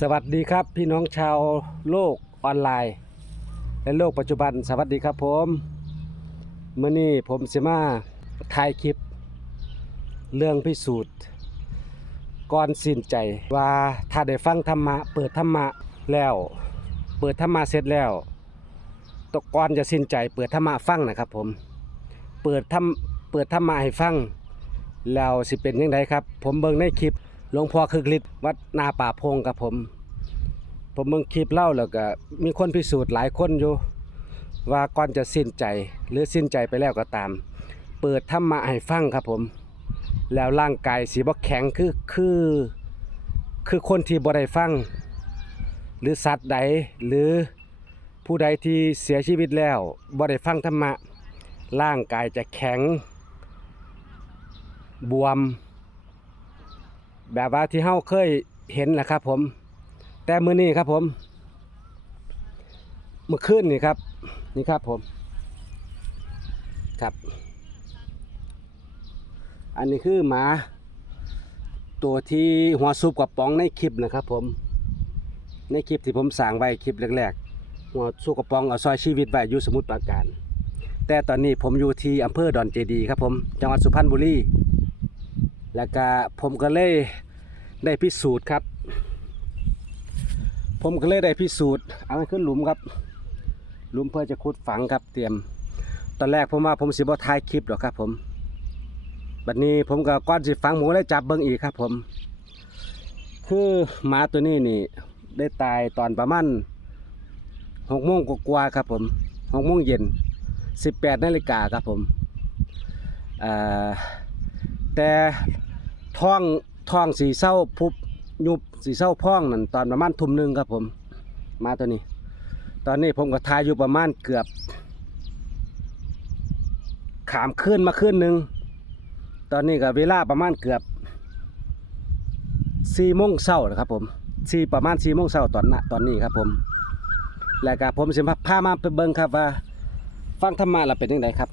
สวัสดีครับพี่น้องชาวโลกออนไลน์ และโลกปัจจุบันสวัสดีครับผมเมื่อนี้ผมสิมาถ่ายคลิป เรื่องพิสูจน์ก่อนสิ้นใจว่าถ้าได้ฟังธรรมะ เปิดธรรมะแล้ว เปิดธรรมะเสร็จแล้วตก่อนจะสิ้นใจ เปิดธรรมะฟังนะครับผมเปิดธรรมเปิดธรรมะให้ฟังแล้วสิเป็นยังไงครับ ผมเบิ่งในคลิป หลวงพ่อคึกฤทธิ์วัดนาป่าพงครับผม ผมเบิ่งคลิปเล่าแล้วก็มีคนพิสูจน์หลายคนอยู่ ว่าก่อนจะสิ้นใจหรือสิ้นใจไปแล้วก็ตาม เปิดธรรมะให้ฟังครับผม แล้วร่างกายสีบ่แข็งคือคือ คือคนที่บ่ได้ฟัง หรือสัตว์ใดหรือผู้ใดที่เสียชีวิตแล้วบ่ได้ฟังธรรมะร่างกายจะแข็ง บวม แบบว่าที่เฮาเคยเห็นแหละครับผม แต่มื้อนี้ครับผมเมื่อคืนนี่ครับ นี่ครับผมครับ อันนี้คือหมา ตัวที่หัวซุปกับป๋องในคลิปนะครับผม ในคลิปที่ผมสั่งไว้คลิปแรกๆหัวซุปกับป๋องเอาซอยชีวิตไว้อยู่สมุทรปราการแต่ตอนนี้ผมอยู่ที่อำเภอดอนเจดีครับผม จังหวัดสุพรรณบุรี แล้วก็ผมก็เลยได้พิสูจน์ครับ ผมก็เลยได้พิสูจน์เอามันขึ้นหลุมครับ หลุมเพื่อจะขุดฝังครับเตรียม ตอนแรกผมว่าผมสิบ่ถ่ายคลิปหรอกครับผมบัดนี้ผมก็ก้อนสิฝังหมูได้จับเบิ่งอีกครับผม คือหมาตัวนี้นี่ได้ตายตอนประมาณหกโมงกว่าครับผมหกโมงเย็นสิบแปดนาฬิกาครับผมอ่า แต่ท้องท้องสีเศร้าพุบยุบสีเศร้าพ่องนั่นตอนประมาณทุ่มหนึ่งครับผม มาตัวนี้ ตอนนี้ผมก็ทายอยู่ประมาณเกือบ ขามขึ้นมาขึ้นหนึ่งตอนนี้ก็เวลาประมาณเกือบสี่โมงเช้านะครับผมสี่ประมาณสี่โมงเช้าตอนน่ะตอนนี้ครับผม แล้วก็ผมสิพามาไปเบิ่งครับว่า ฟังธรรมะเราเป็นยังไงครับ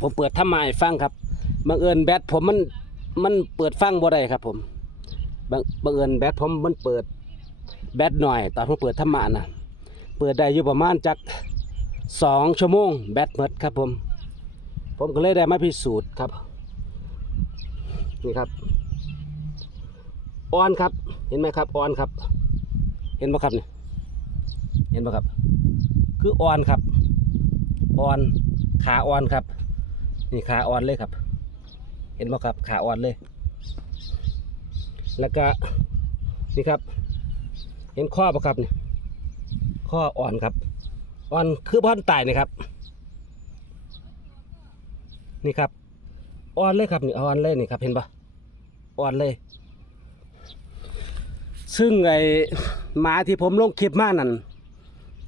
ผมเปิดธรรมะให้ฟังครับ บังเอิญแบตผมมันมันเปิดฟังบ่ได้ครับ ผมบังบังเอิญแบตผมมันเปิดแบตหน่อย ตอนผมเปิดธรรมะนะเปิดได้อยู่ประมาณจักสองชั่วโมงแบตหมดครับผม ผมก็เลยได้มาพิสูจน์ครับนี่ครับออนครับ เห็นไหมครับออนครับ เห็นไหมครับเนี่ยเห็นไหมครับ คือออนครับออนขาออนครับ นี่ขาออนเลยครับ เห็นไหมครับขาอ่อนเลย แล้วก็นี่ครับ เห็นข้อปะครับนี่ข้ออ่อนครับอ่อนคือบ้านตายนี่ครับ นี่ครับอ่อนเลยครับนี่อ่อนเลยนี่ครับเห็นปะอ่อนเลย ซึ่งไอหมาที่ผมลงคลิปมานั่น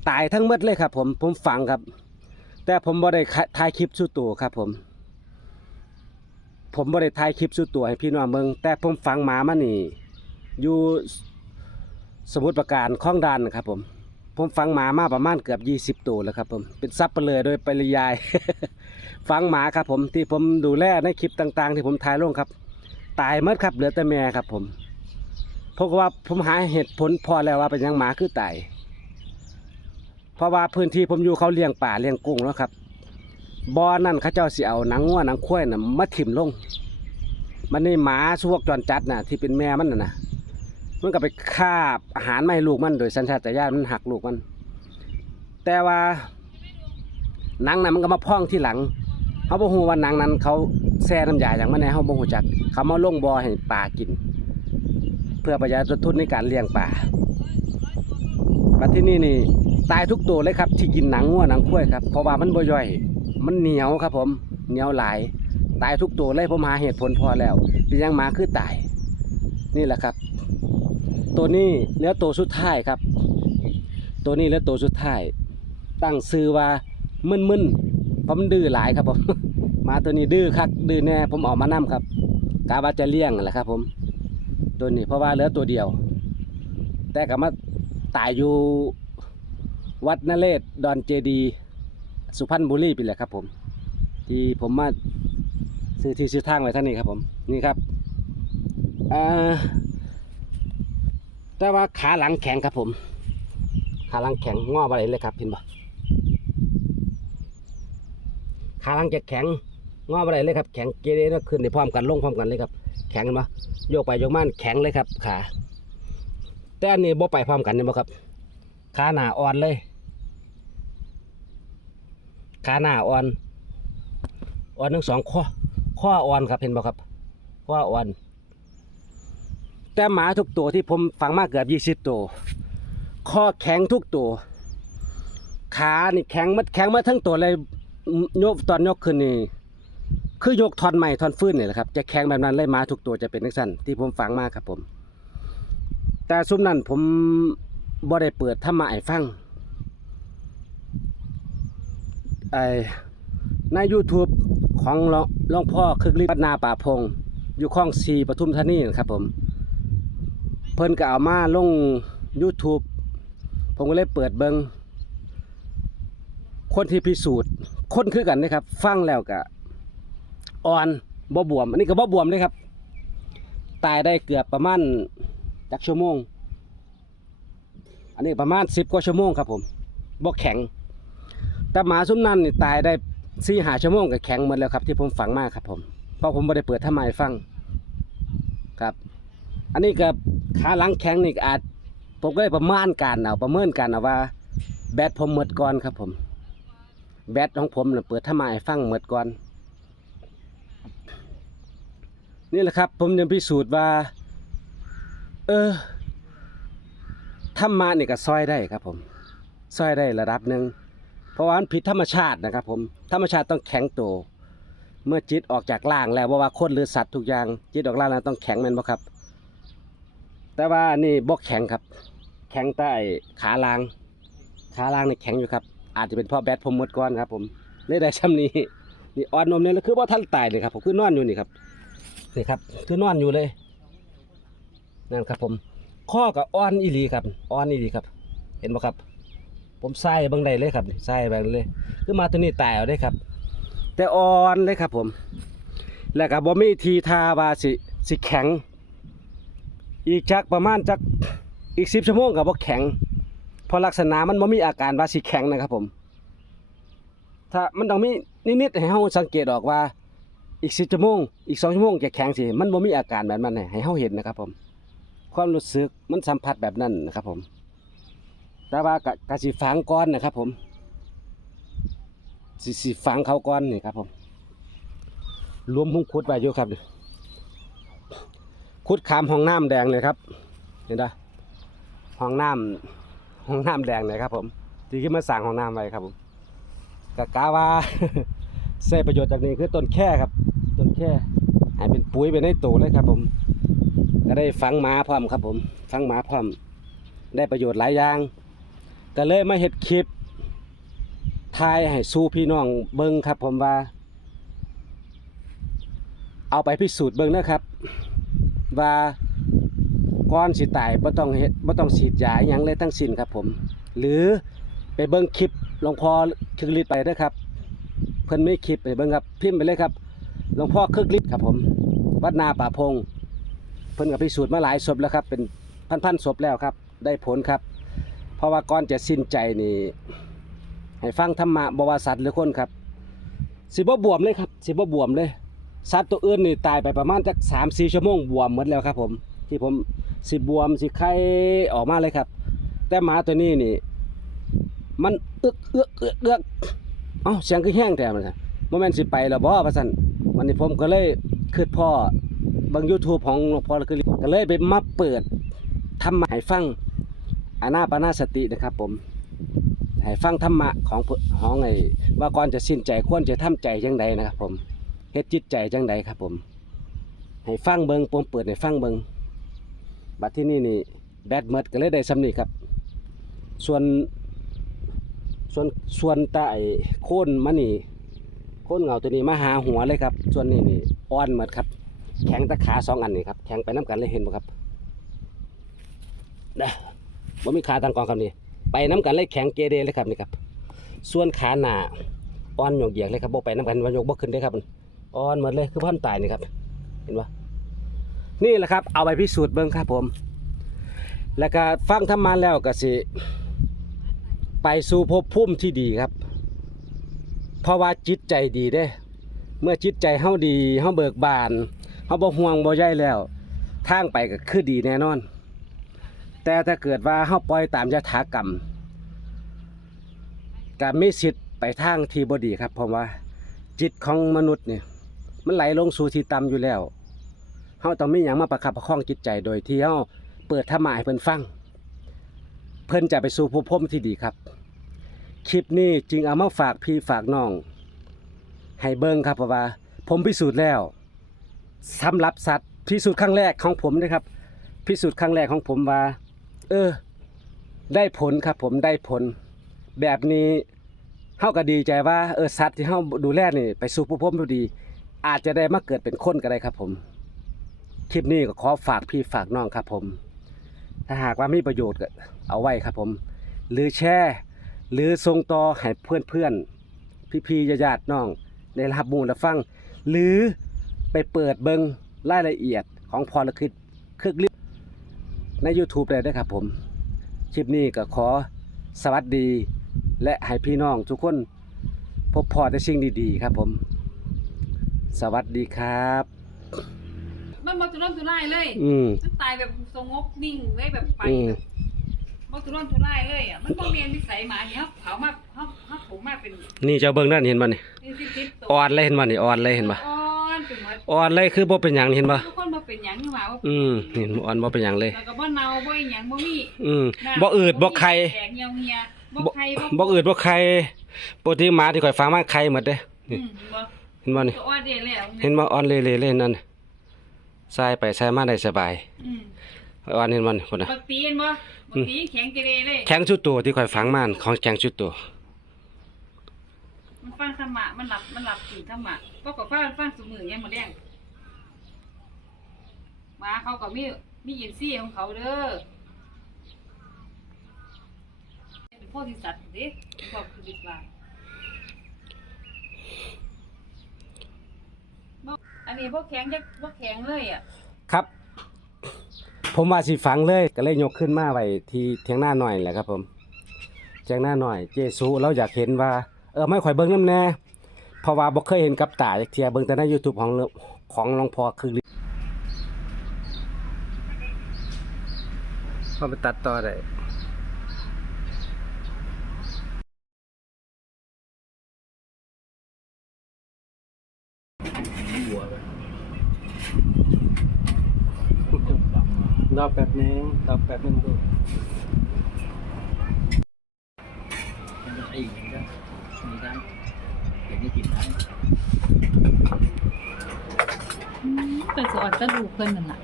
ตายทั้งหมดเลยครับ ผมผมฝังครับ แต่ผมบ่ได้ถ่ายคลิปสู้ตัวครับผม ผมบ่ได้ถ่ายคลิปสู้ตัวให้พี่น้องเมืองแต่ผมฝังหมามานี่อยู่สมุทรปราการคลองดานนะครับผมผมฟังหมามาประมาณเกือบ 20 ตัวแล้วครับผมเป็นซับเปลือโดยปริยาย ฟังหมาครับผมที่ผมดูแลในคลิปต่าง ๆ ที่ผมถ่ายลงครับ ตายมดครับเหลือแต่แม่ครับผมเพราะว่าผมหาเหตุผลพอแล้วว่าเป็นยังหมาคือตายเพราะว่าพื้นที่ผมอยู่เขาเลี้ยงป่าเลี้ยงกุ้งแล้วครับ บ่อนั่นเขาเจ้าสิเอาหนังงัวหนังควายน่ะมาถิ่มลง มันนี่หมาสวกจรจัดน่ะ ที่เป็นแม่มันน่ะนะมันก็ไปคาบอาหารไมาให้ลูกมันโดยสัญชาตญาณมันหักลูกมัน แต่ว่าหนังนั้นมันก็มาพองที่หลังเขาบอกว่าหนังนั้น เขาแช่น้ำยาอย่างมันในเขาบ่ฮู้จักเขามาลงบ่อให้ปลากิน เพื่อประหยัดทุนในการเลี้ยงปลาบัดที่นี่นี่ตายทุกตัวเลยครับ ที่กินหนังงัวหนังควายครับเพราะว่ามันบ่ย่อย มันเหนียวครับผม เหนียวหลาย ตายทุกตัวเลยผมหาเหตุผลพอแล้วเป็นยังมาคือตาย นี่แหละครับ ตัวนี้เหลือตัวสุดท้ายครับ ตัวนี้เหลือตัวสุดท้าย ตั้งซื้อว่ามึนมึนๆเพราะมันดื้อหลายครับผมมาตัวนี้ดื้อคักดื้อแน่ผมออกมานํครับกาว่าจะเลี้ยงแหละครับ ผม ตัวนี้เพราะว่าเหลือตัวเดียว แต่ก็มาตายอยู่วัดนเรศดอนเจดี สุพรรณบุรีไปแหละครับ ผม ที่ผมมาซื้อที่ซื้อทางไว้ท่านนี้ครับ ผมนี่ครับแต่ว่าขาหลังแข็งครับผม ขาหลังแข็งงออะไรเลยครับเห็นปะขาหลังจะแข็งงออะไรเลยครับ แข็งเกเรนะขึ้นในพร้อมกันลงพร้อมกันเลยครับ แข็งเห็นปะโยกไปโยกมาแข็งเลยครับ ขาแต่อันนี้บ่ไปพร้อมกันเห็นปะครับขาหนาอ่อนเลย ขาหน้าอ่อน อ่อนทั้งสองข้อข้ออ่อนครับเห็นบ่ครับข้ออ่อน แต่หมาทุกตัวที่ผมฟังมากเกือบยี่สิบตัวข้อแข็งทุกตัวขานี่แข็งมัดแข็งมาทั้งตัวเลยโยกตอนยกขึ้นนี่คือยกทอนใหม่ทอนฟื้นนี่แหละครับจะแข็งแบบนั้นเลยหมาทุกตัวจะเป็นนักสั้นที่ผมฟังมากครับผม แต่ซุ้มนั้นผมบ่ได้เปิดถ้ามาไอ้ฟัง ไอใน YouTube ของหลวงพ่อคึกฤทธิ์วัดนาป่าพง อยู่คลองสีปทุมธานีนะครับผม เพิ่นก็เอามาลง YouTube ผมก็เลยเปิดเบิงคนที่พิสูจน์ คนคือกันนะครับ ฟังแล้วก็อ่อนบ่บวม อันนี้ก็บ่บวมเลยครับ ตายได้เกือบประมาณจักชั่วโมง อันนี้ประมาณสิบกว่าชั่วโมงครับผมบ่แข็ง แต่หมาซุ้มนั่นนี่ตายได้สี่หาชั่วโมงก็แข็งหมดแล้วครับ ที่ผมฝังมากครับผมเพราะผมไม่ได้เปิดทำไมฟังครับ อันนี้ก็ขาหลังแข็งนี่อาจ ผมก็เลยประมาณการเอาประเมินการเอาว่า แบตผมหมดก่อนครับ ผม แบตของผมน่ะเปิดทำไมฟังหมดก่อน นี่แหละครับ ผมจะพิสูจน์ว่า เออธรรมะนี่ก็ซอยได้ครับ ผมซอยได้ระดับหนึ่ง เพราะว่ามันผิดธรรมชาตินะครับผมธรรมชาติต้องแข็งตัวเมื่อจิตออกจากร่างแล้วว่าว่าคนหรือสัตว์ทุกอย่างจิตออกร่างแล้วต้องแข็งแม่นบ่ครับ แต่ว่านี่บ่แข็งครับ แข็งใต้ขาล่างขาล่างนี่แข็งอยู่ครับ อาจจะเป็นเพราะแบตผมหมดก่อนครับ ผมเลยได้ช่ำนี้นี่อ่อนนมเนี่ยแล้วคือว่าท่านตายเลยครับผมคือนอนอยู่นี่ครับนี่ครับ คือนอนอยู่เลยนั่นครับผมข้อกับอ่อนอีหลีครับอ่อนอีหลีครับ เห็นบ่ครับ ผมใส่บิ่งได้เลยครับใส่บิ่งเลยคือมาตัวนี้ตายเอาได้ครับ แต่อ่อนเลยครับผม แล้วก็บ่มีทีทาว่าสิสิแข็ง อีกจักประมาณจักอีก10ชั่วโมงก็บ่แข็งเพราะลักษณะมันบ่มีอาการว่าสิแข็งนะครับผม ถ้ามันต้องมีนิดๆให้เฮาสังเกตออกว่า อีก10ชั่วโมงอีก2ชั่วโมงจะแข็งสิมันบ่มีอาการแบบนั้นให้ให้เฮาเห็นนะครับผม ความรู้สึกมันสัมผัสแบบนั้นนะครับผม แต่ว่ากะกะสิฝังก้อนนะครับ ผมสิสิฝังเขาก้อนนี่ครับ ผมรวมหุ้งขุดไว้อยู่ครับนี่ขุดขามห้องน้ำแดงเลยครับ เห็นปะห้องน้ำห้องน้ำแดงเลยครับ ผมที่ขึ้นมาสั่งห้องน้ำไว้ครับ ผมกะกาว่าใช้ประโยชน์จากนี้คือต้นแค่ครับต้นแค่ให้เป็นปุ๋ยไปในตู้เลยครับ ผม ก็ได้ฝังหมาพร้อมครับ ผมฝังหมาพร้อมได้ประโยชน์หลายอย่าง ก็เลยมาเฮ็ดคลิปทายให้สู้พี่น้องเบิ่งครับ ผมว่า เอาไปพิสูจน์เบิ่งนะครับ ว่าก่อนสิตายบ่ต้องเฮ็ดบ่ต้องฉีดยาอหยังเลยทั้งสิ้นครับ ผม หรือไปเบิ่งคลิปหลวงพ่อคึกฤทธิ์ไปเด้อครับ เพิ่นไม่คลิปไปเบิ่งครับ พิมพ์ไปเลยครับหลวงพ่อคึกฤทธิ์ครับ ผม วัดนาป่าพง เพิ่นก็พิสูจน์มาหลายศพแล้วครับ เป็นพันๆศพแล้วครับ ได้ผลครับ เพราะว่าก่อนจะสิ้นใจนี่ให้ฟังธรรมะบวาสัตว์หรือคนครับ สิบ่บวมเลยครับ สิบ่บวมเลยสัตว์ตัวอื่นนี่ตายไปประมาณจักสามสี่ชั่วโมงบวมหมดแล้วครับ ผม ที่ผมสิบวมสิไข้ออกมาเลยครับ แต่หมาตัวนี้นี่ มันเอื้อกเอื้อกเอื้อกเอื้อกเอ้าเสียงคือแห้งแท้มันโมเมนต์สิไปแล้วบ่ว่าซั่นวันนี้ผมก็เลยคิดพ่อบาง YouTube ของหลวงพ่อคือก็เลยไปมาเปิดทำมาให้ฟัง อานาปานาสตินะครับ ผมให้ฟังธรรมะของเพิ่นของไอ้ว่าก่อนจะสิ้นใจควรจะทำใจจังใดนะครับ ผมเฮ็ดจิตใจจังใดครับ ผม ให้ฟังเบิงผมเปิดให้ฟังเบิงบัดที่นี่นี่แบตเมิดก็เลยได้สำนีครับ ส่วนส่วนส่วนใต้โค่นมานี่โค่นเหงาตัวนี้มาหาหัวเลยครับ ส่วนนี้นี่อ่อนหมดครับ แข็งตะขาสองอันนี่ครับแข็งไปน้ำกันเลยเห็นบ่ครับนะ บ่มีขาทางกองคำนี้ไปน้ำกันเลยแข็งเกเรเลยครับนี่ครับ ส่วนขาหน้าอ่อนหยกเหยียกเลยครับบ่ไปน้ำกันว่ายกบ่ขึ้นเลยครับมันอ่อนหมดเลยคือพ่อนตายนี่ครับ เห็นปะนี่แหละครับ เอาไปพิสูจน์เบิ่งครับผม แล้วก็ฟังธรรมะแล้วก็สิ ไปสู่ภพภูมิที่ดีครับ เพราะว่าจิตใจดีเด้ เมื่อจิตใจเฮาดีเฮาเบิกบานเฮาบ่ห่วงบ่ใยแล้วทางไปก็คือดีแน่นอน แต่ถ้าเกิดว่าเฮาปล่อยตามยถากรรมก็มีสิทธิ์ไปทางที่บ่ดีครับ เพราะว่าจิตของมนุษย์เนี่ยมันไหลลงสู่ที่ต่ำอยู่แล้วเฮาต้องมีหยังมาประคับประคองจิตใจโดยที่เฮาเปิดธรรมะให้เพิ่นฟัง เพิ่นจะไปสู่ภพภูมิที่ดีครับ คลิปนี้จึงเอามาฝากพี่ฝากน้อง ให้เบิ่งครับเพราะว่า ผมพิสูจน์แล้วสำหรับสัตว์พิสูจน์ครั้งแรกของผมนะครับพิสูจน์ครั้งแรกของผมว่า เออ ได้ผลครับ ผมได้ผล แบบนี้เฮาก็ดีใจว่าเออสัตว์ที่เฮาดูแลนี่ ไปสู่ภพภูมิที่ดี อาจจะได้มาเกิดเป็นคนก็ได้ครับ ผม คลิปนี้ก็ขอฝากพี่ฝากน้องครับ ผม ถ้าหากว่ามีประโยชน์ก็เอาไว้ครับ ผม หรือแชร์หรือส่งต่อให้เพื่อนเพื่อนพี่พี่ๆญาติๆน้องในรับมูลรับฟัง หรือไปเปิดเบิงรายละเอียดของพอลคิดคึกลิบ ใน YouTube ได้เด้วยครับผม คลิปนี้ก็ขอสวัสดี และให้พี่น้องทุกคนพบพอแต่สิ่งดีๆ ครับผม สวัสดีครับ มันบ่ทุรนทุรายเลยอืม มันตายแบบสงบนิ่งเลยแบบไปอืม แบบบ่ทุรนทุรายเลยอะมันบ่เมียนวิสัยหมาที่เขาเผามาเขาเขาผมมาเป็นนี่เจ้าเบิ่งนั่นเห็นบ่นี่นี่สิบสิบตัวอ่อนเลยเห็นบ่นี่อ่อนเลยเห็นบ่อ่อนเป็นหมดอ่อนเลยคือบ่เป็นหยังนี่เห็นบ่ทุกคนบ่ เป็นหยังนี่หว่าว่าอืมเห็นบ่อ่อนบ่เป็นหยังเลย แล้วก็บ่เน่าบ่อีหยังบ่มีอืมน้ำบ่อืดบ่ไข่แตกเหี่ยวเหี่ยบ่บ่ไข่บ่อืดบ่ไข่ปกติหมาที่ข่อยฟังมาไข่หมดเด้อืนี่มบ่เห็นบ่นี่ตัวอ่อนเด้แล้วเห็นบ่อ่อนเละๆเลยนั่นใส่ไปใส่มาได้สบายอืมอ่อนเห็นบ่นี่พุ่นน่ะ บักตีนบ่บักตีแข็งเกเรเลย แข็งชุดตัวที่ข่อยฟังมานั่นของแข็งชุดตัว มันฟังธรรมะมันหลับมันหลับถึงธรรมะก็ก็ฟังฟังสมือยังมาเลี้ยง หมาเขาก็มีมีอินทรีย์ของเขาเด้อเป็นพวกที่สัตว์ด้เป็นพวกคือดิบว่าอันนี้พวกแข็งจะพวกแข็งเลยอะครับ ผมว่าสิฟังเลยก็เลยยกขึ้นมาไว้ที่เถียงหน้าหน่อยแหละครับ ผมเถียงหน้าหน่อยเจสุเราอยากเห็นว่า เออไม่ข่อยเบิ่งน้ำแน่เพราะว่าบ่เคยเห็นกับตาจักเทียเบิ่งแต่ใน YouTube ของของหลวงพ่อคือ พอไปตัดต่อได้รอบแป๊บนึงรอบแป๊บนึงดูอีกก็มีได้เห็นนี่กินได้ เป็นสอนกระดูกเพิ่นนั่นน่ะ